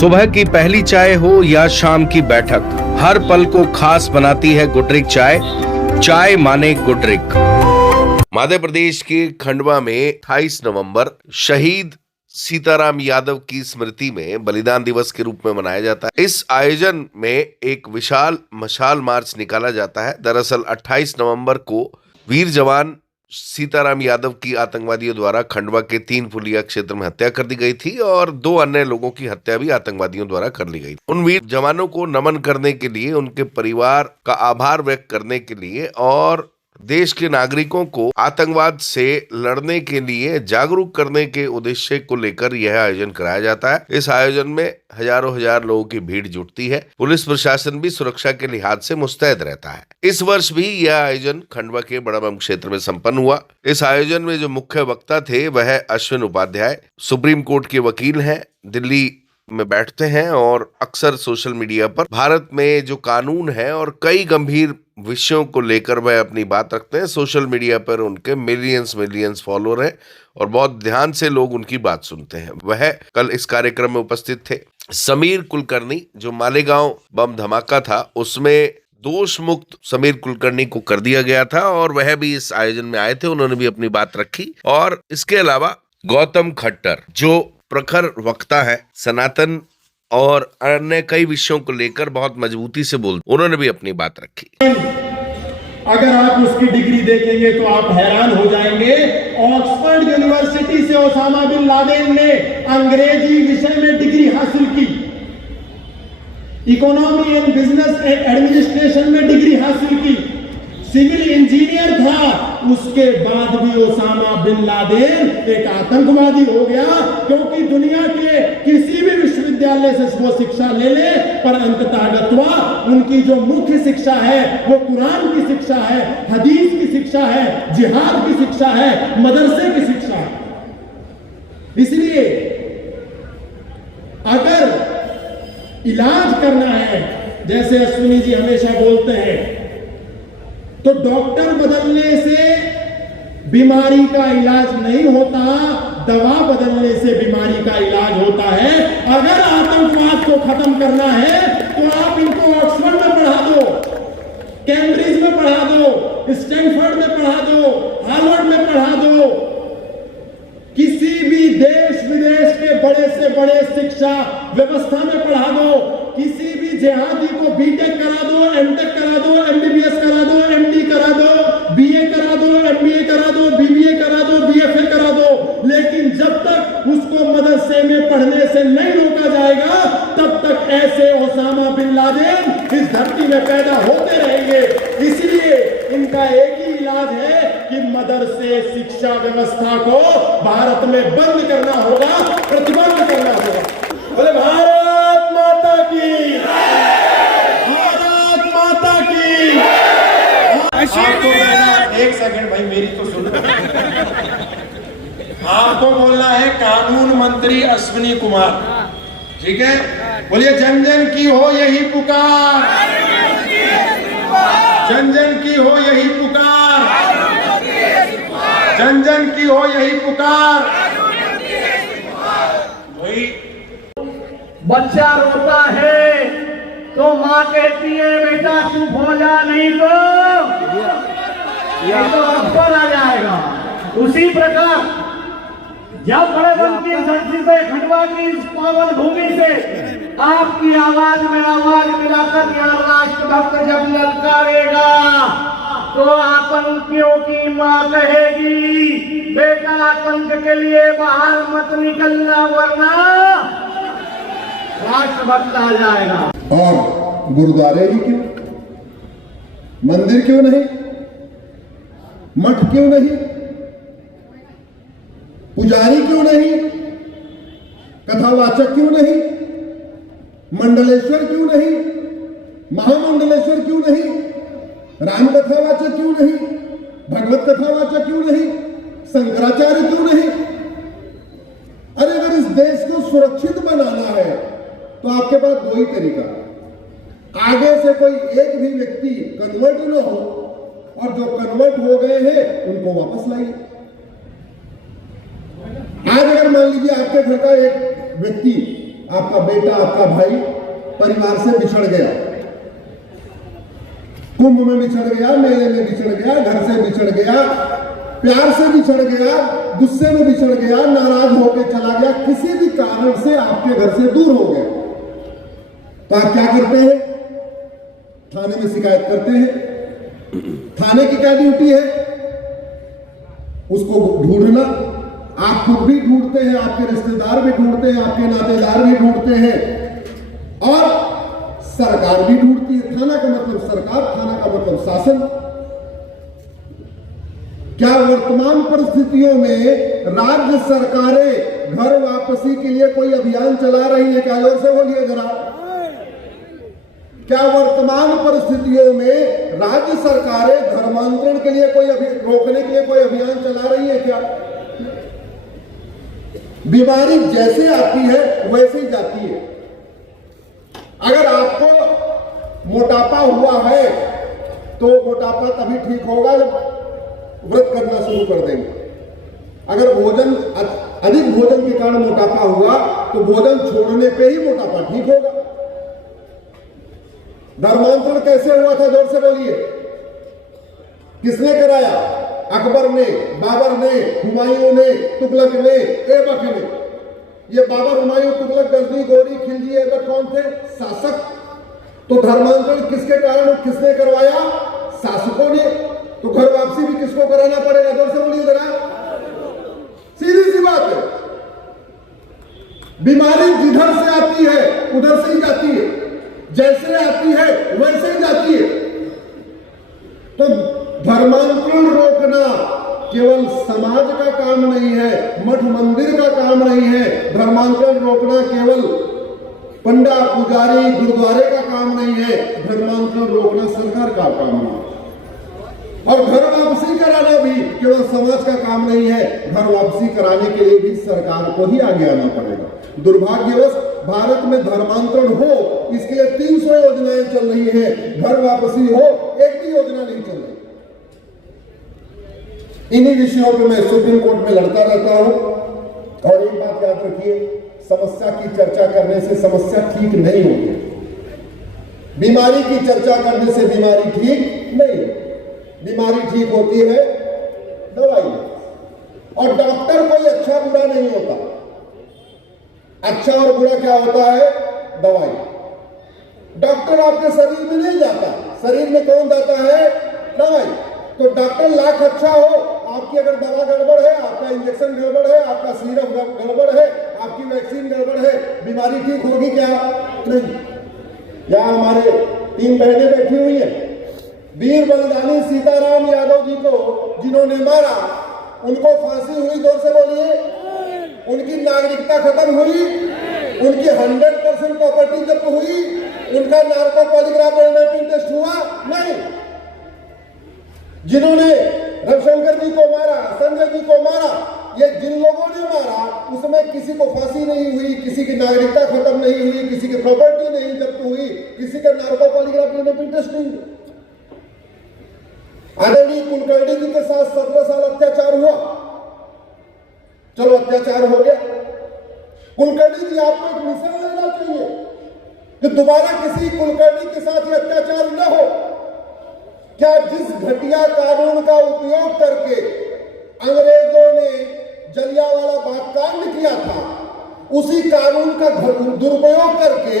सुबह की पहली चाय हो या शाम की बैठक, हर पल को खास बनाती है गुडरिक चाय। चाय माने गुडरिक। मध्य प्रदेश के खंडवा में 28 नवंबर शहीद सीताराम यादव की स्मृति में बलिदान दिवस के रूप में मनाया जाता है। इस आयोजन में एक विशाल मशाल मार्च निकाला जाता है। दरअसल 28 नवंबर को वीर जवान सीताराम यादव की आतंकवादियों द्वारा खंडवा के 3 पुलिया क्षेत्र में हत्या कर दी गई थी और 2 अन्य लोगों की हत्या भी आतंकवादियों द्वारा कर ली गई। उन वीर जवानों को नमन करने के लिए, उनके परिवार का आभार व्यक्त करने के लिए और देश के नागरिकों को आतंकवाद से लड़ने के लिए जागरूक करने के उद्देश्य को लेकर यह आयोजन कराया जाता है। इस आयोजन में हजारों लोगों की भीड़ जुटती है। पुलिस प्रशासन भी सुरक्षा के लिहाज से मुस्तैद रहता है। इस वर्ष भी यह आयोजन खंडवा के बड़ा बम क्षेत्र में संपन्न हुआ। इस आयोजन में जो मुख्य वक्ता थे वह अश्विन उपाध्याय, सुप्रीम कोर्ट के वकील हैं, दिल्ली में बैठते हैं और अक्सर सोशल मीडिया पर भारत में जो कानून है और कई गंभीर विषयों को लेकर वह अपनी बात रखते हैं। सोशल मीडिया पर उनके मिलियंस फॉलोअर हैं और बहुत ध्यान से लोग उनकी बात सुनते हैं। वह कल इस कार्यक्रम में उपस्थित थे। समीर कुलकर्णी, जो मालेगांव बम धमाका था उसमें दोष मुक्त समीर कुलकर्णी को कर दिया गया था और वह भी इस आयोजन में आए थे। उन्होंने भी अपनी बात रखी। और इसके अलावा गौतम खट्टर, जो प्रखर वक्ता है, सनातन और अन्य कई विषयों को लेकर बहुत मजबूती से बोलते, उन्होंने भी अपनी बात रखी। अगर आप उसकी डिग्री देखेंगे तो आप हैरान हो जाएंगे। ऑक्सफोर्ड यूनिवर्सिटी से ओसामा बिन लादेन ने अंग्रेजी विषय में डिग्री हासिल की, इकोनॉमी एंड बिजनेस एडमिनिस्ट्रेशन में डिग्री हासिल की, सिविल इंजीनियर था। उसके बाद भी ओसामा बिन लादेन एक आतंकवादी हो गया, क्योंकि दुनिया के किसी भी विश्वविद्यालय से वो शिक्षा ले ले, पर अंततः उनकी जो मुख्य शिक्षा है वो कुरान की शिक्षा है, हदीस की शिक्षा है, जिहाद की शिक्षा है, मदरसे की शिक्षा है। इसलिए अगर इलाज करना है, जैसे अश्विनी जी हमेशा बोलते हैं, तो डॉक्टर बदलने से बीमारी का इलाज नहीं होता, दवा बदलने से बीमारी का इलाज होता है। अगर आतंकवाद को खत्म करना है तो आप इनको ऑक्सफोर्ड में पढ़ा दो, कैम्ब्रिज में पढ़ा दो, स्टैनफोर्ड में पढ़ा दो, हार्वर्ड में पढ़ा दो, किसी भी देश विदेश के बड़े से बड़े शिक्षा व्यवस्था में पढ़ा दो। किसी भी जिहादी को बीटेक करा दो, एमटेक करा दो, एमबीबीएस करा दो, एमडी करा दो, बीए करा दो, एमबीए करा दो, बीबीए करा दो, बीएफए करा दो, लेकिन जब तक उसको मदरसे में पढ़ने से नहीं रोका जाएगा तब तक ऐसे ओसामा बिन लादेन इस धरती में पैदा होते रहेंगे। इसलिए इनका एक ही इलाज है कि मदरसे शिक्षा व्यवस्था को भारत में बंद करना होगा, प्रतिबंध करना होगा। बोले भारत माता की, भारत माता की। आपको एक सेकंड भाई, मेरी तो सुनो। आपको बोलना है कानून मंत्री अश्विनी कुमार, ठीक है? बोलिए जन जन की हो यही पुकार, जन जन की हो यही पुकार, जन जन की हो यही पुकार। वही बच्चा रोता है तो माँ कहती है बेटा चुप हो जा, नहीं तो ये तो अक्सर आ जाएगा। उसी प्रकार जब बड़े बम की धरती से, खंडवा की इस पावन भूमि से आपकी आवाज में आवाज मिलाकर यहाँ राष्ट्रभक्त जब ललकारेगा तो आतंकियों की माँ कहेगी बेटा आतंक के लिए बाहर मत निकलना वरना राष्ट्रभक्त आ जाएगा। और गुरुद्वारे ही क्यों, मंदिर क्यों नहीं, मठ क्यों नहीं, पुजारी क्यों नहीं, कथावाचक क्यों नहीं, मंडलेश्वर क्यों नहीं, महामंडलेश्वर क्यों नहीं, राम कथावाचक क्यों नहीं, भगवत कथावाचक क्यों नहीं, शंकराचार्य क्यों नहीं? अरे अगर इस देश को सुरक्षित बनाना है तो आपके पास दो ही तरीका, आगे से कोई एक भी व्यक्ति कन्वर्ट न हो और जो कन्वर्ट हो गए हैं उनको वापस लाइए। आज अगर मान लीजिए आपके घर का एक व्यक्ति आपका बेटा, आपका भाई परिवार से बिछड़ गया, कुंभ में बिछड़ गया, मेले में बिछड़ गया, घर से बिछड़ गया, प्यार से बिछड़ गया, गुस्से में बिछड़ गया, नाराज होकर चला गया, किसी भी कारण से आपके घर से दूर हो गया, तो आप क्या करते हैं? थाने में शिकायत करते हैं। थाने की क्या ड्यूटी है? उसको ढूंढना। आप खुद भी ढूंढते हैं, आपके रिश्तेदार भी ढूंढते हैं, आपके नातेदार भी ढूंढते हैं और सरकार भी ढूंढती है। थाना का मतलब सरकार, थाना का मतलब शासन। क्या वर्तमान परिस्थितियों में राज्य सरकारें घर वापसी के लिए कोई अभियान चला रही है? क्या जोर से बोलिए जरा। क्या वर्तमान परिस्थितियों में राज्य सरकारें धर्मांतरण के लिए रोकने के लिए कोई अभियान चला रही है क्या? बीमारी जैसे आती है वैसे ही जाती है। अगर आपको मोटापा हुआ है तो मोटापा तभी ठीक होगा जब व्रत करना शुरू कर देंगे। अगर अधिक भोजन के कारण मोटापा हुआ तो भोजन छोड़ने पे ही मोटापा ठीक होगा। धर्मांतरण कैसे हुआ था? जोर से बोलिए। किसने कराया? अकबर ने, बाबर ने, हुमायूं ने, तुगलक ने, ऐबक ने। ये बाबर, हुमायूं, तुगलक, गजनी, गौरी, खिलजी, ऐबक कौन थे? शासक। तो धर्मांतरण किसके कारण, किसने करवाया? शासकों ने। तो घर वापसी भी किसको कराना पड़ेगा? जोर से बोलिए जरा। सीधी सी बात है। बीमारी जिधर से आती है उधर से ही जाती है, जैसे आती है वैसे ही जाती है। तो धर्मांतरण रोकना केवल समाज का काम नहीं है, मठ मंदिर का काम नहीं है। धर्मांतरण रोकना केवल पंडा, पुजारी, गुरुद्वारे का काम नहीं है। धर्मांतरण रोकना सरकार का काम है। और घर वापसी कराना भी केवल समाज का काम नहीं है। घर वापसी कराने के लिए भी सरकार को ही आगे आना पड़ेगा। दुर्भाग्यवश भारत में धर्मांतरण हो इसके लिए 300 योजनाएं चल रही है, घर वापसी हो एक भी योजना नहीं चल रही। इन्हीं विषयों पे मैं सुप्रीम कोर्ट में लड़ता रहता हूं। और एक बात याद रखिए, समस्या की चर्चा करने से समस्या ठीक नहीं होती। बीमारी की चर्चा करने से बीमारी ठीक नहीं होती। बीमारी ठीक होती है दवाई। और डॉक्टर कोई अच्छा बुरा नहीं होता। अच्छा और बुरा क्या होता है? दवाई। डॉक्टर आपके शरीर में नहीं जाता, शरीर में कौन जाता है? दवाई। तो डॉक्टर लाख अच्छा हो, आपकी अगर दवा गड़बड़ है, आपका इंजेक्शन गड़बड़ है, आपका सीरप गड़बड़ है, आपकी वैक्सीन गड़बड़ है, बीमारी ठीक होगी क्या? नहीं। यहां हमारे 3 बहनें बैठी हुई हैं। वीर बलिदानी सीताराम यादव जी को जिन्होंने मारा, उनको फांसी हुई। जोर से बोलिए। उनकी नागरिकता खत्म हुई, उनकी 100% प्रॉपर्टी जब्त हुई, उनका नार्को पॉलीग्राफ टेस्ट हुआ नहीं। जिन्होंने रविशंकर जी को मारा, संजय जी को मारा, ये जिन लोगों ने मारा उसमें किसी को फांसी नहीं हुई, किसी की नागरिकता खत्म नहीं हुई, किसी की प्रॉपर्टी नहीं जब्त हुई, किसी का नार्को पॉलीग्राफ टेस्ट नहीं। आदरणीय कुलकर्णी जी के साथ 17 साल अत्याचार हुआ। चलो अत्याचार हो गया। कुलकर्णी जी, आपको एक मिशन लेना चाहिए कि दोबारा किसी कुलकर्णी के साथ ये अत्याचार न हो। क्या जिस घटिया कानून का उपयोग करके अंग्रेजों ने जलियांवाला बाग कांड किया था, उसी कानून का दुरुपयोग करके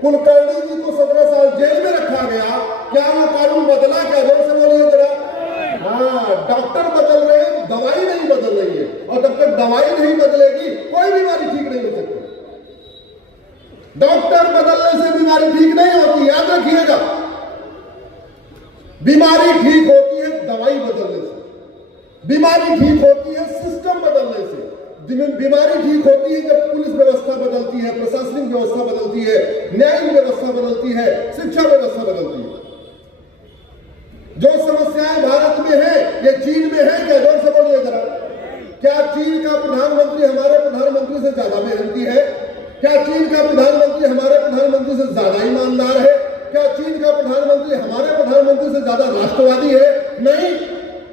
कुलकर्णी जी को 17 साल जेल में रखा गया। क्या वो कानून बदला? क्या? जोर से बोलिए जरा। हाँ, डॉक्टर बदल रहे हैं, दवाई नहीं बदल रही है। और जब तक दवाई नहीं बदलेगी कोई बीमारी ठीक नहीं हो सकती। डॉक्टर बदलने से बीमारी ठीक नहीं होती, याद रखिएगा। बीमारी ठीक होती है दवाई बदलने से, बीमारी ठीक होती है सिस्टम बदलने से, बीमारी ठीक होती है जब पुलिस व्यवस्था बदलती है, प्रशासनिक व्यवस्था बदलती है, न्यायिक व्यवस्था बदलती है, शिक्षा व्यवस्था बदलती है। जो समस्याएं भारत में है ये चीन में है क्या? जोर से बोलिए जरा। क्या चीन का प्रधानमंत्री हमारे प्रधानमंत्री से ज्यादा मेहनती है? क्या चीन का प्रधानमंत्री हमारे प्रधानमंत्री से ज्यादा ईमानदार है? क्या चीन का प्रधानमंत्री हमारे प्रधानमंत्री से ज्यादा राष्ट्रवादी है? नहीं।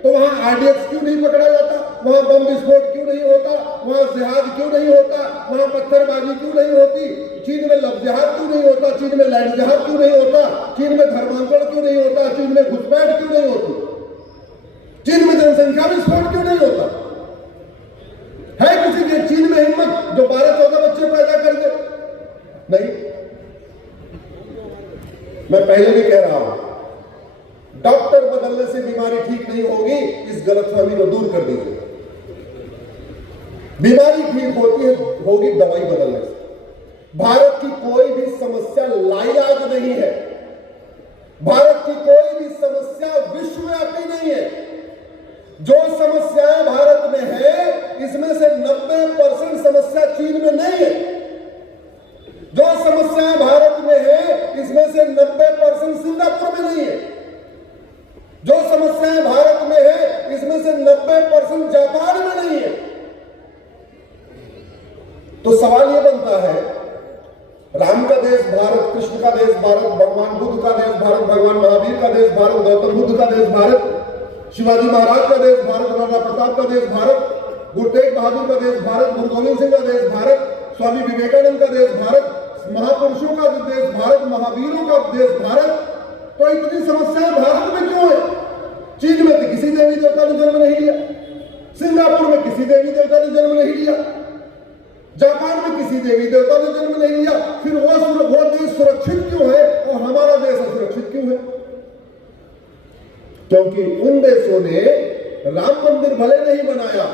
तो वहां आरडीएक्स क्यों नहीं पकड़ा जाता? वहां बम विस्फोट क्यों नहीं होता? वहां जिहाद क्यों नहीं होता, वहां पत्थरबाजी क्यों नहीं होती, चीन में लव जिहाद क्यों नहीं होता, चीन में लैंड जिहाद क्यों नहीं होता, चीन में धर्मांतरण क्यों नहीं होता, चीन में घुसपैठ क्यों नहीं होती, चीन में जनसंख्या विस्फोट क्यों नहीं होता? है किसी के चीन में हिम्मत जो 12-14 बच्चे पैदा कर दे? नहीं। मैं पहले भी कह रहा हूं, डॉक्टर बदलने से बीमारी ठीक नहीं होगी, इस गलतफहमी को दूर कर दीजिए। बीमारी ठीक होगी दवाई बदलने से। भारत की कोई भी समस्या लाइलाज नहीं है, भारत की कोई भी समस्या विश्वव्यापी नहीं है। जो समस्याएं भारत में है, इसमें से 90% समस्या चीन में नहीं है। जो समस्याएं भारत में है, इसमें से 90% सिंगापुर में नहीं है। जो समस्याएं भारत में है, इसमें से 90% जापान में नहीं है। तो सवाल यह बनता है, राम का देश भारत, कृष्ण का देश भारत, भगवान बुद्ध का देश भारत, भगवान महावीर का देश भारत, गौतम बुद्ध का देश भारत, शिवाजी महाराज का देश भारत, राणा प्रताप का देश भारत, गुरु तेग बहादुर का देश भारत, गुरु गोविंद सिंह का देश भारत, स्वामी विवेकानंद का देश भारत, महापुरुषों का देश भारत, महावीरों का देश भारत। तो इतनी समस्याएं भारत में क्यों है? चीन में तो किसी देवी देवता ने जन्म नहीं लिया, सिंगापुर में किसी देवी देवता ने जन्म नहीं लिया, जापान में किसी देवी देवता ने जन्म नहीं लिया। फिर वो देश सुरक्षित क्यों है और हमारा देश असुरक्षित क्यों है? क्योंकि उन देशों ने राम मंदिर भले नहीं बनाया,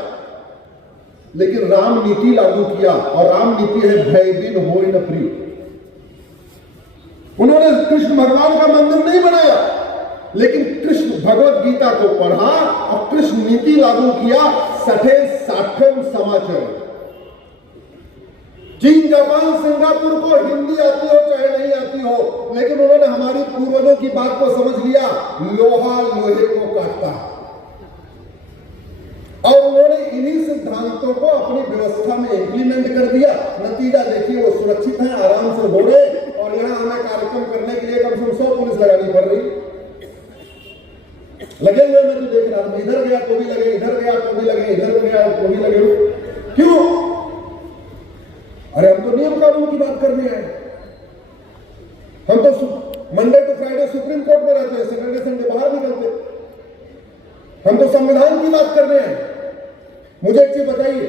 लेकिन राम नीति लागू किया, और राम नीति है भय बिन होय न प्रिय। उन्होंने कृष्ण भगवान का मंदिर नहीं बनाया, लेकिन कृष्ण भगवत गीता को पढ़ा और कृष्ण नीति लागू किया, सठे साठम समाचार। चीन, जापान, सिंगापुर को हिंदी आती हो चाहे नहीं आती हो, लेकिन उन्होंने हमारी पूर्वजों की बात को समझ लिया, लोहा लोहे को काटता है। और उन्होंने इन्हीं सिद्धांतों को अपनी व्यवस्था में इंप्लीमेंट कर दिया। नतीजा देखिए, वो सुरक्षित हैं, आराम से हो रहे, और यहां हमें कार्यक्रम करने के लिए कम से कम 100 पुलिस लगानी पड़ रही। लगे हुए मैं तो देख रहा था, इधर गया तो भी लगे, इधर गया तो भी लगे, इधर गया तो भी लगे। क्यों? अरे हम तो नियम कानून की बात कर रहे हैं। हम तो Monday to Friday Supreme Court में रहते हैं, सैटरडे संडे बाहर निकलते। हम तो संविधान की बात कर रहे हैं। मुझे एक चीज बताइए,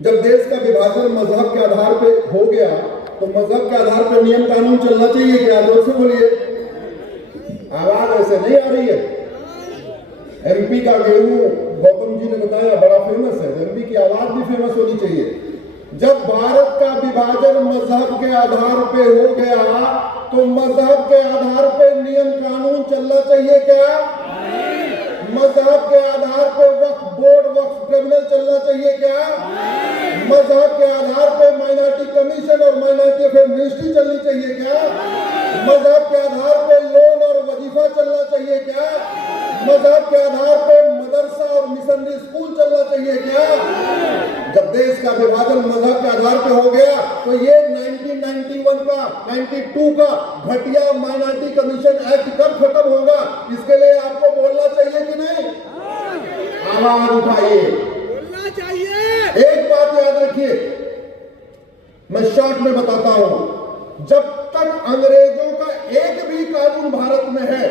जब देश का विभाजन मजहब के आधार पे हो गया, तो मजहब के आधार पर नियम कानून चलना चाहिए क्या? जोर से बोलिए, आवाज ऐसे नहीं आ रही है। एमपी का गेहूं गौतम जी ने बताया बड़ा फेमस है, एमपी की आवाज भी फेमस होनी चाहिए। जब भारत का विभाजन मजहब के आधार पे हो गया, तो मजहब के आधार पे नियम कानून चलना चाहिए क्या? मजहब के आधार पे वक्फ बोर्ड, वक्फ ट्रिब्यूनल चलना चाहिए क्या? मजहब के आधार पे माइनॉरिटी कमीशन और माइनॉरिटी अफेयर मिनिस्ट्री चलनी चाहिए क्या? मजहब के आधार पे लोन और वजीफा चलना चाहिए क्या? मजहब के आधार पे मदरसा और मिशनरी स्कूल चलना चाहिए क्या? जब देश का विभाजन मजहब के आधार पे हो गया, तो ये 1992 का घटिया माइनॉरिटी कमीशन एक्ट कब खत्म होगा? इसके लिए आपको बोलना चाहिए कि नहीं? आवाज उठाइए, बोलना चाहिए। एक बात याद रखिए, मैं शॉर्ट में बताता हूं, जब तक अंग्रेजों का एक भी कानून भारत में है,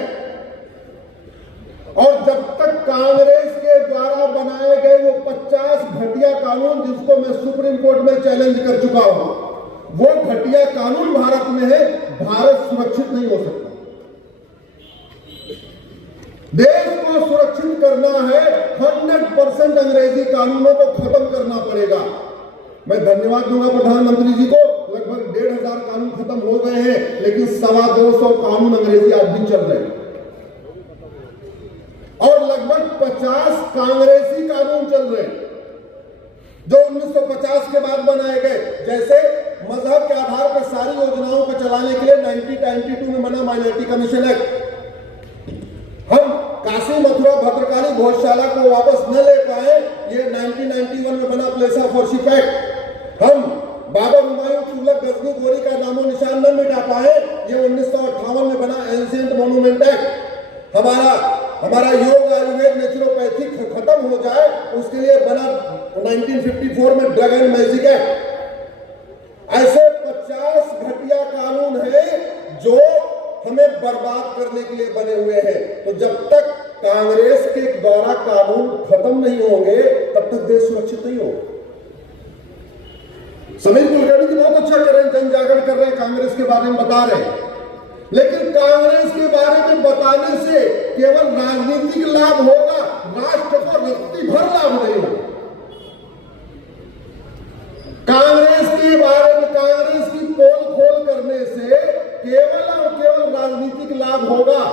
और जब तक कांग्रेस के द्वारा बनाए गए वो 50 घटिया कानून, जिसको मैं सुप्रीम कोर्ट में चैलेंज कर चुका हूं, वो घटिया कानून भारत में है, भारत सुरक्षित नहीं हो सकता। देश को सुरक्षित करना है, 100% अंग्रेजी कानूनों को खत्म करना पड़ेगा। मैं धन्यवाद दूंगा प्रधानमंत्री जी को, लगभग 1,500 कानून खत्म हो गए हैं, लेकिन 250 कानून अंग्रेजी आज भी चल रहे हैं, और लगभग 50 कांग्रेसी कानून चल रहे हैं जो 1950 के बाद बनाए गए। जैसे मजहब के आधार पर सारी योजनाओं को चलाने के लिए 1992 में बना माइनॉरिटी कमीशन एक्ट। हम काशी, मथुरा, भद्रकाली, भोजशाला को वापस न ले पाए, ये 1991 में बना प्लेस ऑफ वर्शिप एक्ट। हम बाबर, हुमायूं, तुगलक, गजनी, गोरी का नामो निशान न मिटा पाए, ये 1958 में बना एंशिएंट मॉन्यूमेंट एक्ट। हमारा हमारा योग आयुर्वेद नेचुरोपैथी खत्म हो जाए, उसके लिए बना 1954 में ड्रग एंड मैजिक एक्ट। ऐसे 50 घटिया कानून हैं जो हमें बर्बाद करने के लिए बने हुए हैं। तो जब तक कांग्रेस के द्वारा कानून खत्म नहीं होंगे तब तक देश सुरक्षित नहीं होगा। समीर कुलकर्णी जी बहुत अच्छा कर रहे हैं, जन जागरण कर रहे हैं, कांग्रेस के बारे में बता रहे हैं, लेकिन कांग्रेस के बारे में बताने से केवल राजनीतिक लाभ होगा, राष्ट्र को रत्ती भर लाभ नहीं होगा। कांग्रेस के बारे में, कांग्रेस की पोल खोल करने से केवल और केवल राजनीतिक लाभ होगा।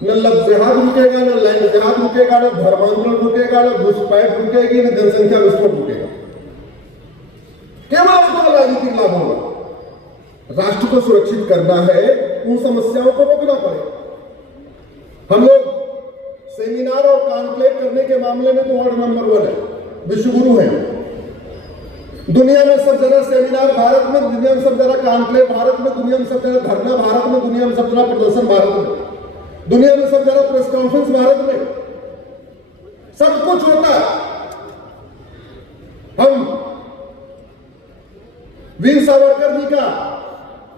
न लफ्ज़ जिहाद रुकेगा, न लैंड जिहाद रुकेगा, न धर्मांतरण रुकेगा, न घुसपैठ रुकेगी, न जनसंख्या विस्फोट रुकेगा। केवल और राजनीतिक लाभ होगा। राष्ट्र को सुरक्षित करना है, उन समस्याओं को रोकना पड़ेगा। हम लोग सेमिनार और कॉन्क्लेव करने के मामले में तो वर्ल्ड नंबर 1 है, विश्वगुरु है। दुनिया में सब जगह सेमिनार भारत में, दुनिया में सब जगह कॉन्क्लेव भारत में, दुनिया में सब जगह धरना भारत में, दुनिया में सब जगह प्रदर्शन भारत में, दुनिया में सब जगह प्रेस कॉन्फ्रेंस भारत में, सब कुछ होता है। हम वीर सावरकर जी का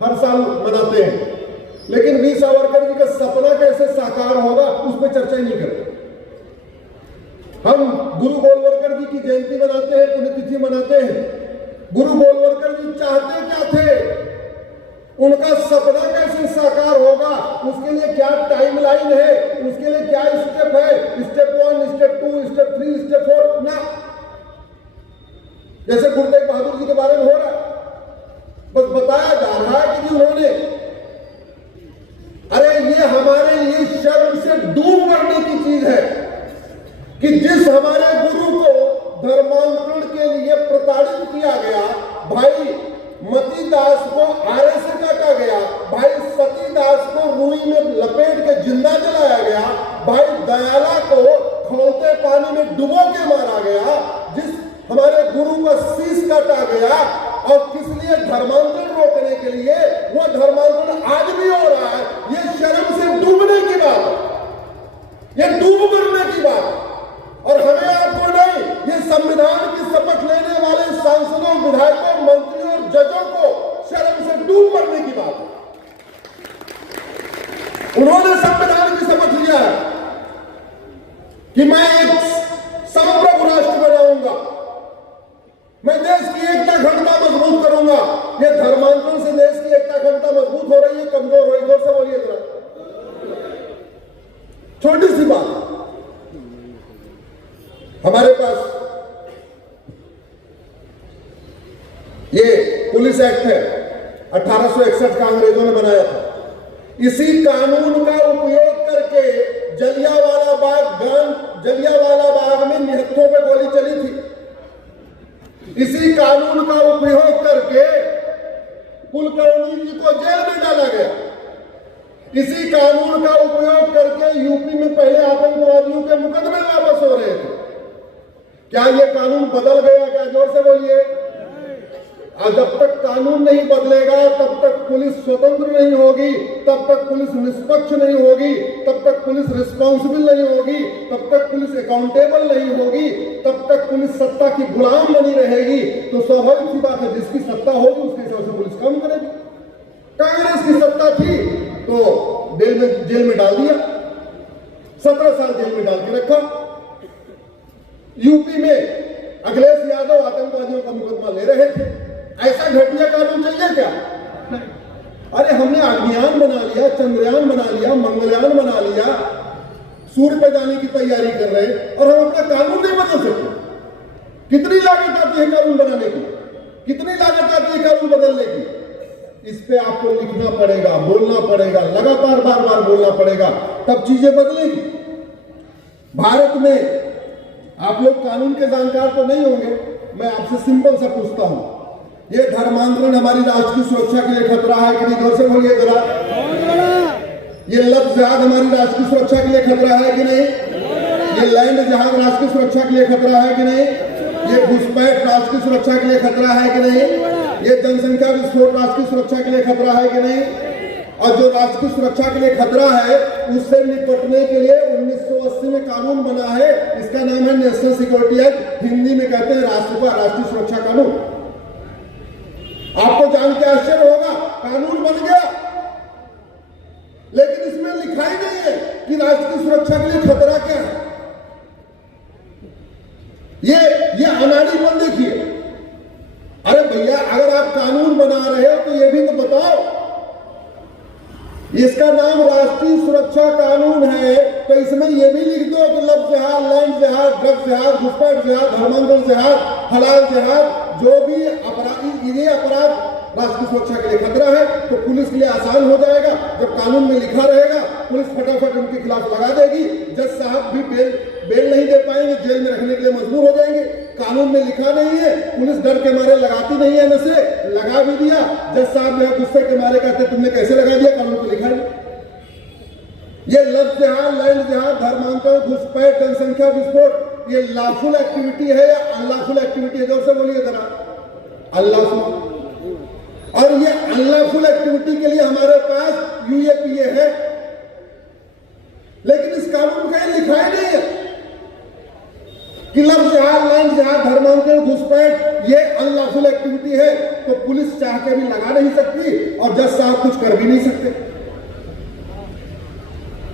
हर साल मनाते हैं, लेकिन वीर सावरकर जी का सपना कैसे साकार होगा उस पर चर्चा ही नहीं करते। हम गुरु गोलवलकर जी की जयंती मनाते हैं, पुण्यतिथि मनाते हैं। गुरु गोलवलकर जी चाहते क्या थे, उनका सपना कैसे साकार होगा, उसके लिए क्या टाइमलाइन है, उसके लिए क्या स्टेप है, स्टेप 1, स्टेप 2, स्टेप 3, स्टेप 4 ना। जैसे गुरु तेग बहादुर जी के बारे में हो रहा है, बस बताया जा रहा है कि उन्होंने, अरे ये हमारे लिए शर्म से डूब मरने की चीज है कि जिस हमारे गुरु को धर्मांतरण के लिए प्रताड़ित किया गया, भाई मतीदास को आरे से काटा गया, भाई सतीदास को रुई में लपेट के जिंदा जलाया गया, भाई दयाला को खौलते पानी में डुबो के मारा गया, जिस हमारे गुरु का शीश काटा गया, और किस लिए, धर्मांतरण रोकने के लिए। वो धर्मांतरण आज भी हो रहा है। ये शर्म से डूबने की बात है, ये डूब मरने की बात है। और हमें आपको नहीं, ये संविधान की शपथ लेने वाले सांसदों, विधायकों, मंत्रियों और जजों को शर्म से डूब मरने की बात है। उन्होंने संविधान की शपथ लिया है कि मैं एक संप्रभु राष्ट्र बनाऊंगा, मैं देश की एकता अखंडता मजबूत करूंगा। ये धर्मांतरण से देश की एकता अखंडता मजबूत हो रही है, कमजोर हो रही है। जोर से बोलिए जरा। छोटी सी बात, हमारे पास ये पुलिस एक्ट है, 1861 का अंग्रेजों ने बनाया था। इसी कानून का उपयोग करके जलियांवाला बाग में निहत्थों पे गोली चली थी। इसी कानून का उपयोग करके कुलकर्णी जी को जेल में डाला गया। इसी कानून का उपयोग करके यूपी में पहले आतंकवादियों के मुकदमे वापस हो रहे थे। क्या यह कानून बदल गया? क्या? जोर से बोलिए। जब तक कानून नहीं बदलेगा तब तक पुलिस स्वतंत्र नहीं होगी, तब तक पुलिस निष्पक्ष नहीं होगी, तब तक पुलिस रिस्पॉन्सिबल नहीं होगी, तब तक पुलिस अकाउंटेबल नहीं होगी, तब तक पुलिस सत्ता की गुलाम बनी रहेगी। तो स्वाभाविक सी बात है, जिसकी सत्ता होगी उसके हिसाब से पुलिस काम करेगी। कांग्रेस की सत्ता थी तो जेल में डाल दिया, 17 साल जेल में डाल के रखा। यूपी में अखिलेश यादव आतंकवादियों का मुकदमा ले रहे थे। ऐसा घटिया कानून चाहिए क्या? अरे हमने अग्नियान बना लिया, चंद्रयान बना लिया, मंगलयान बना लिया, सूर्य पे जाने की तैयारी कर रहे हैं और हम अपना कानून नहीं बदल सकते। कितनी लागत आती है कानून बनाने की, कितनी लागत आती है कानून बदलने की? इस पे आपको लिखना पड़ेगा, बोलना पड़ेगा, लगातार बार बार बोलना पड़ेगा, तब चीजें बदलेगी। भारत में आप लोग कानून के जानकार तो नहीं होंगे, मैं आपसे सिंपल सा पूछता हूं, ये धर्मांतरण हमारी राष्ट्र की सुरक्षा के लिए खतरा है कि नहीं? जोर से बोलिए जरा। ये लफ्ज़ जिहाद हमारी राष्ट्र की सुरक्षा के लिए खतरा है कि नहीं? ये लैंड जिहाद राष्ट्र की सुरक्षा के लिए खतरा है कि नहीं? ये घुसपैठ राष्ट्र की सुरक्षा के लिए खतरा है कि नहीं? ये जनसंख्या विस्फोट राष्ट्र की सुरक्षा के लिए खतरा है कि नहीं? और जो राष्ट्र की सुरक्षा के लिए खतरा है उससे निपटने के लिए 1980 में कानून बना है, इसका नाम है नेशनल सिक्योरिटी एक्ट, हिंदी में कहते हैं राष्ट्रीय सुरक्षा कानून। आपको जान के आश्चर्य होगा, कानून बन गया लेकिन इसमें लिखा ही नहीं है कि राष्ट्र की सुरक्षा के लिए खतरा क्या है। ये अनाड़ीपन देखिए। अरे भैया, अगर आप कानून बना रहे हो तो ये भी तो बताओ, इसका नाम राष्ट्रीय सुरक्षा कानून है तो इसमें यह भी लिख दो कि लव जिहाद, लैंड जिहाद, ड्रग जिहाद, घुसपैठ जिहाद, धर्मांतरण जिहाद, हलाल जिहाद, जो भी ये अपराध राष्ट्रीय सुरक्षा के लिए खतरा है तो पुलिस के लिए आसान हो जाएगा। जब कानून में लिखा रहेगा पुलिस फटाफट उनके खिलाफ लगा देगी, जज साहब भी बेल नहीं दे पाएंगे, जेल में रखने के लिए मजबूर हो जाएंगे। कानून में लिखा नहीं है, पुलिस डर के मारे लगाती नहीं है, नशे लगा भी दिया, जज साहब जो गुस्से के मारे कहते तुमने कैसे लगा दिया, कानून को लिखा नहीं। ये लव जिहाद, लैंड जिहाद, धर्मांतरण, घुसपैठ, जनसंख्या विस्फोट, ये लॉफुल एक्टिविटी है या अनलॉफुल एक्टिविटी है? जोर से बोलिए जरा। अनलॉफुल। और ये अनलॉफुल एक्टिविटी के लिए हमारे पास यूएपीए है, लेकिन इस कानून का लिखा ही नहीं है कि लव जिहाद, लैंड जिहाद, धर्मांतरण, घुसपैठ ये अनलॉफुल एक्टिविटी है तो पुलिस चाह के भी लगा नहीं सकती और जज साहब कुछ कर भी नहीं सकते।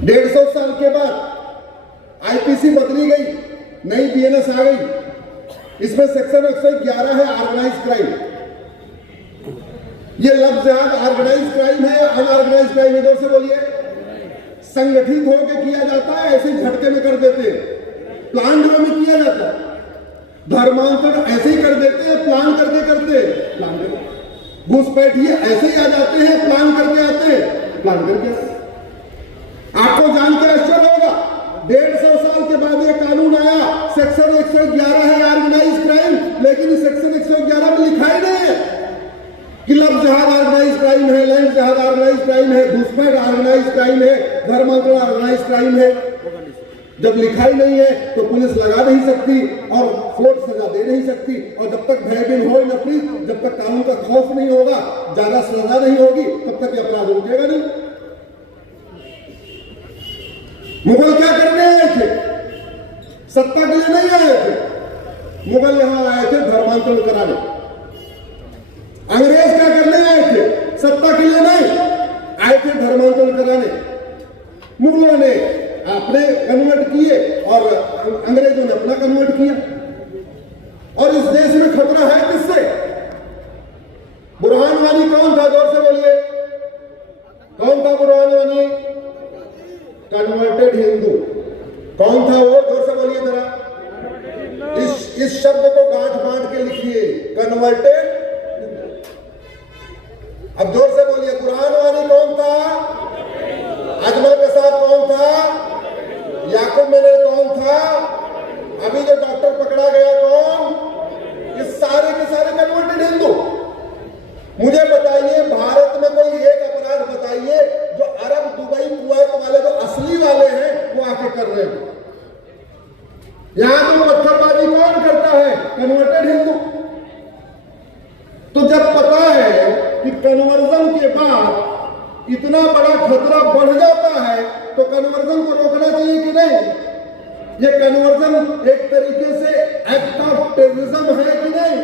150 साल के बाद आईपीसी बदली गई, नई बीएनएस आ गई, इसमें सेक्शन 111 है ऑर्गेनाइज क्राइम। ये लव जिहाद ऑर्गेनाइज क्राइम है या अनऑर्गेनाइज क्राइम है? इधर से बोलिए। संगठित होकर किया जाता है, ऐसे झटके में कर देते हैं, प्लान में किया जाता है। धर्मांतरण ऐसे ही कर देते हैं, प्लान करके करते हैं, प्लान करके। घुसपैठ ये ऐसे ही आ जाते हैं, प्लान करके आते हैं, प्लान करके आते हैं। आपको जानकर आश्चर्य होगा, 150 साल के बाद ये कानून आया, सेक्शन 111 है ऑर्गेनाइज क्राइम, लेकिन इस सेक्शन 111 में लिखा ही नहीं है कि लव जिहाद ऑर्गेनाइज क्राइम है, लैंड जिहाद ऑर्गेनाइज क्राइम है, घुसपैठ ऑर्गेनाइज क्राइम है, धर्मांतरण ऑर्गेनाइज क्राइम है। जब लिखा ही नहीं है तो पुलिस लगा नहीं सकती और फ्लोट सजा दे नहीं सकती, और जब तक भयभीन हो नफरी, जब तक कानून का खौफ नहीं होगा, ज्यादा सजा नहीं होगी, तब तक ये अपराध रुकेगा नहीं। मुगल क्या करने आए थे? सत्ता के लिए नहीं आए थे, मुगल यहां आए थे धर्मांतरण कराने। अंग्रेज क्या करने आए थे? सत्ता के लिए नहीं, आए थे धर्मांतरण कराने। मुगलों ने अपने कन्वर्ट किए और अंग्रेजों ने अपना कन्वर्ट किया। और इस देश में खतरा है किससे? बुरहान वानी कौन था? जोर से बोलिए, कौन था बुरहान वानी? कन्वर्टेड हिंदू। कौन था वो? जोर से बोलिए जरा। इस शब्द को गांठ बांध के लिखिए, कन्वर्टेड। अब जोर से बोलिए, बुरहान वानी कौन था? अजमल कसाब कौन था? याकूब मेनन कौन था? अभी जो डॉक्टर पकड़ा गया कौन? ये सारे के सारे कन्वर्टेड हिंदू। मुझे बताइए, भारत में कोई एक अपराध बताइए जो अरब, दुबई, कुवैत वाले जो असली वाले हैं वो आके कर रहे हैं। यहां तो पत्थरबाजी कौन करता है? कन्वर्टेड हिंदू। तो जब पता है कि कन्वर्जन के बाद इतना बड़ा खतरा बढ़ जाता है तो कन्वर्जन को रोकना चाहिए कि नहीं? ये कन्वर्जन एक तरीके से एक्ट ऑफ टेररिज्म है कि नहीं?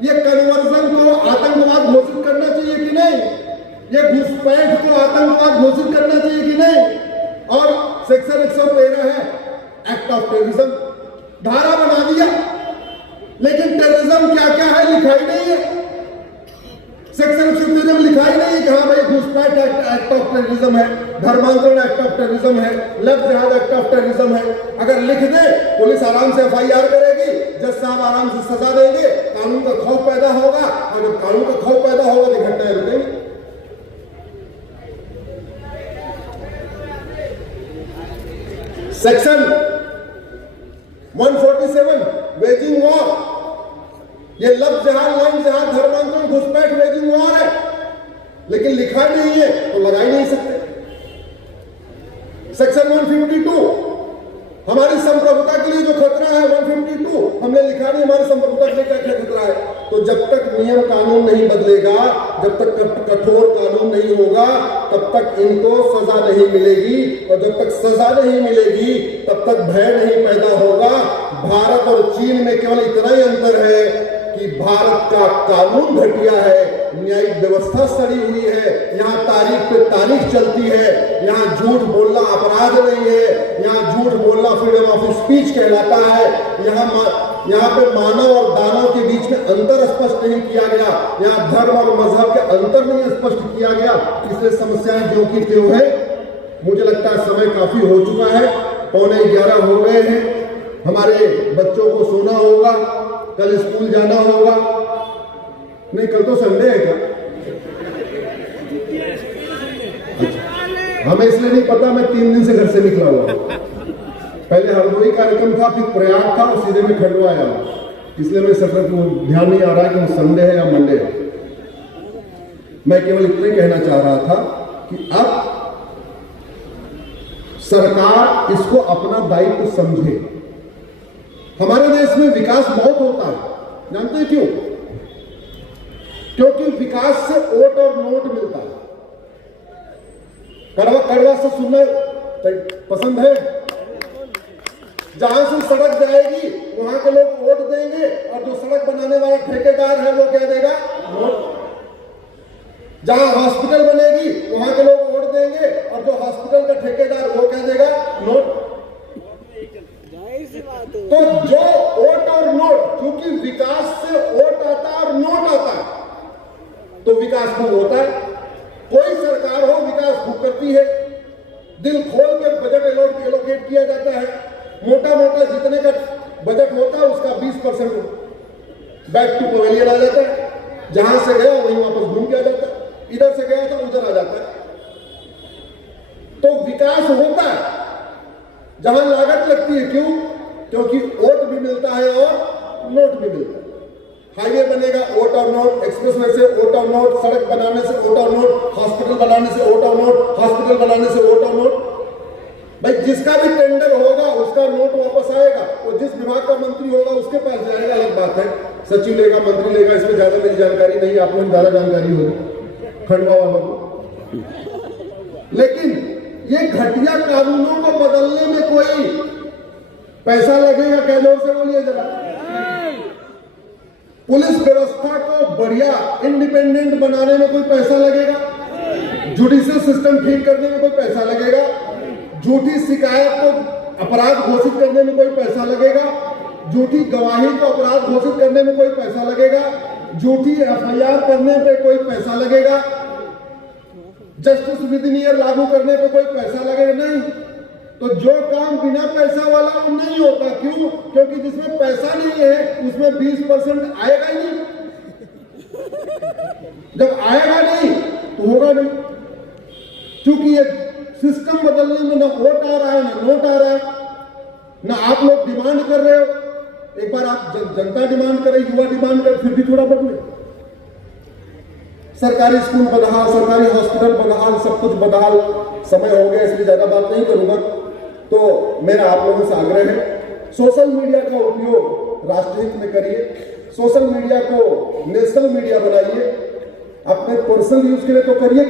ये कन्वर्जन को आतंकवाद घोषित करना चाहिए कि नहीं? ये घुसपैठ को आतंकवाद घोषित करना चाहिए कि नहीं? और सेक्शन 113 है एक्ट ऑफ टेररिज्म, धारा बना दिया, लेकिन टेररिज्म क्या क्या है लिखा ही नहीं है। सेक्शन 113 में लिखा ही नहीं है कि हाँ भाई घुसपैठ एक्ट ऑफ टेररिज्म है, धर्मांतरण एक्ट ऑफ टेररिज्म है, लव जिहाद एक्ट ऑफ टेररिज्म है। अगर लिख दे, पुलिस आराम से FIR करेगी, जज साहब आराम से सजा देंगे, कानून का खौफ पैदा होगा, और जब कानून का खौफ पैदा होगा तो घटनाएं रुकेंगी। सेक्शन 147 वेजिंग वॉर, ये लव जिहाद, लैंड जिहाद, धर्मांतरण, घुसपैठ वेजिंग वॉर है, लेकिन लिखा नहीं है तो लगा ही नहीं सकते। सेक्शन 152 हमारी संप्रभुता के लिए जो खतरा है, 152 हमने लिखा नहीं, हमारी संप्रभुता के लिए क्या क्या खतरा है। तो जब तक नियम कानून नहीं बदलेगा, जब तक कठोर कानून नहीं होगा, तब तक इनको सजा नहीं मिलेगी, और जब तक सजा नहीं मिलेगी तब तक भय नहीं पैदा होगा। भारत और चीन में केवल इतना ही अंतर है कि भारत का कानून घटिया है, न्यायिक व्यवस्था सड़ी हुई है, यहाँ तारीख पे तारीख चलती है, यहाँ झूठ बोलना अपराध नहीं है, यहाँ झूठ बोलना फ्रीडम ऑफ स्पीच कहलाता है, यहाँ पे मानव और दानव के बीच में अंतर स्पष्ट नहीं किया गया, यहाँ धर्म और मजहब के अंतर नहीं स्पष्ट किया गया, इसलिए समस्याएं ज्यों की त्यों है। मुझे लगता है समय काफी हो चुका है, 11:15 हो गए हैं, हमारे बच्चों को सोना होगा, कल स्कूल जाना होगा। नहीं, कल तो संडे है क्या? हमें इसलिए नहीं पता, मैं 3 दिन से घर से निकला हुआ। पहले हरदोई कार्यक्रम था, फिर प्रयाग था और सीधे में खंडवा आया, इसलिए मैं सफर को ध्यान नहीं आ रहा कि वो संडे है या मंडे है। मैं केवल इतना कहना चाह रहा था कि अब सरकार इसको अपना दायित्व समझे। हमारे देश में विकास बहुत होता है, जानते हैं क्यों? क्योंकि विकास से वोट और नोट मिलता है। कड़वा कड़वा से सुनना पसंद है? जहां से सड़क जाएगी वहां के लोग वोट देंगे, और जो सड़क बनाने वाला ठेकेदार है वो क्या देगा? वोट। जहां हॉस्पिटल बनेगी वहां के लोग वोट देंगे, और जो हॉस्पिटल का ठेकेदार वो क्या देगा? नोट। तो जो वोट और नोट, क्योंकि विकास से वोट आता है और नोट आता है, तो विकास खूब होता है। कोई सरकार हो विकास खूब करती है, दिल खोल कर बजट एलोकेट किया जाता है, मोटा मोटा जितने का बजट होता है उसका 20% बैक टू पवेलियन आ जाता है, जहां से गया वहीं वापस घूम के आ जाता है, इधर से गया था उधर आ जाता है। तो विकास होता है जहां लागत लगती है। क्यों? क्योंकि वोट भी मिलता है और नोट भी मिलता है। हाईवे बनेगा, वोट और नोट, एक्सप्रेसवे से वोट और नोट, सड़क बनाने से वोट और नोट, हॉस्पिटल बनाने से वोट और नोट, हॉस्पिटल बनाने से वोट और नोट। भाई जिसका भी टेंडर होगा उसका नोट वापस आएगा, और जिस विभाग का मंत्री होगा उसके पास जाएगा, अलग बात है। सचिव लेगा, मंत्री लेगा, इसमें ज्यादा मेरी जानकारी नहीं, आप लोगों को ज्यादा जानकारी होगी खंडवा वालों को। लेकिन ये घटिया कानूनों को बदलने में कोई पैसा लगेगा क्या? जोर से बोलिए जरा। पुलिस व्यवस्था को बढ़िया इंडिपेंडेंट बनाने में कोई पैसा लगेगा? जुडिशियल सिस्टम ठीक करने में कोई पैसा लगेगा? झूठी शिकायत को अपराध घोषित करने में कोई पैसा लगेगा? झूठी गवाही को अपराध घोषित करने में कोई पैसा लगेगा? झूठी एफआईआर करने पे कोई पैसा लगेगा? जस्टिस विद इन ईयर लागू करने पे कोई पैसा लगेगा? नहीं। तो जो काम बिना पैसा वाला वो नहीं होता। क्यों? क्योंकि जिसमें पैसा नहीं है उसमें 20% आएगा ही नहीं। जब आएगा नहीं तो होगा नहीं, क्योंकि ये सिस्टम बदलने में ना वोट आ रहा है ना नोट आ रहा है, ना आप लोग डिमांड कर रहे हो। एक बार आप जनता डिमांड करे, युवा डिमांड करे, फिर भी थोड़ा बदले। सरकारी स्कूल बदहाल, सरकारी हॉस्पिटल बदहाल, सब कुछ बदहाल। समय हो गया इसलिए ज्यादा बात नहीं करूंगा। तो मेरा आप लोगों से आग्रह है, सोशल मीडिया का उपयोग राष्ट्रहित में करिए, सोशल मीडिया को नेशनल मीडिया बनाइए। अपने पर्सनल यूज के लिए तो करिए,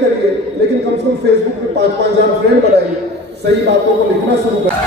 लेकिन कम से कम फेसबुक पे 5-5 हजार फ्रेंड बनाइए, सही बातों को लिखना शुरू करिए।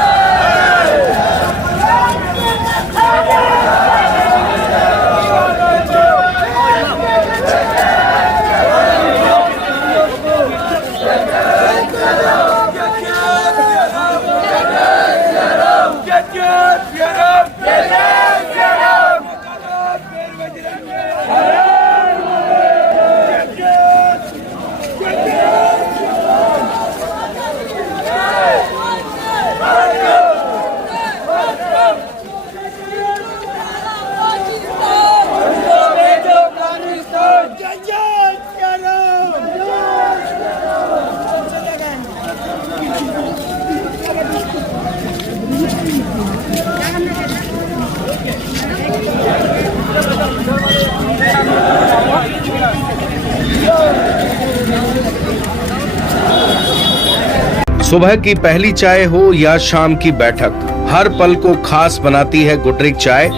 सुबह की पहली चाय हो या शाम की बैठक, हर पल को खास बनाती है गुडरिक चाय।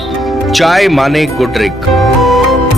चाय माने गुडरिक।